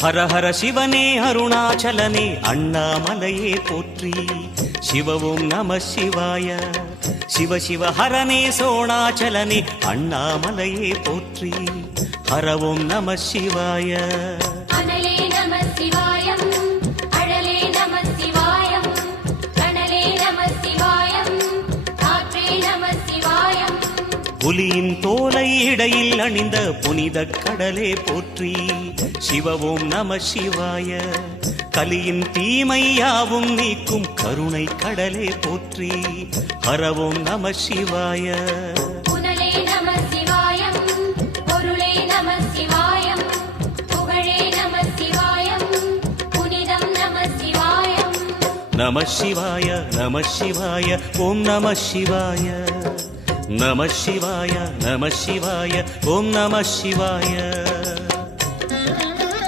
ஹர ஹர சிவனே அருணாச்சலனே அண்ணாமலையே போற்றி. சிவ ஓம் நம சிவாய. சிவ சிவ ஹரனே சோணாச்சலனே அண்ணாமலையே போற்றி. ஹர ஓம் நம சிவாய. அனலே நம சிவாயம், அழலே நம சிவாயம், கனலே நம சிவாயம், காற்றே நம சிவாயம். புலியின் தோலை இடையில் அணிந்த புனித கடலே போற்றி. சிவ ஓம் நம சிவாய. கலியின் தீமையாவும் நீக்கும் கருணை கடலே போற்றி. ஹர ஓம் நம சிவாய. புனலே நம சிவாயம், பொருளே நம சிவாயம், புகழே நம சிவாயம், புனிதம் நம சிவாயம். நம சிவாய நம சிவாய ஓம் நம சிவாய. நம சிவாய நம சிவாய ஓம் நம சிவாய.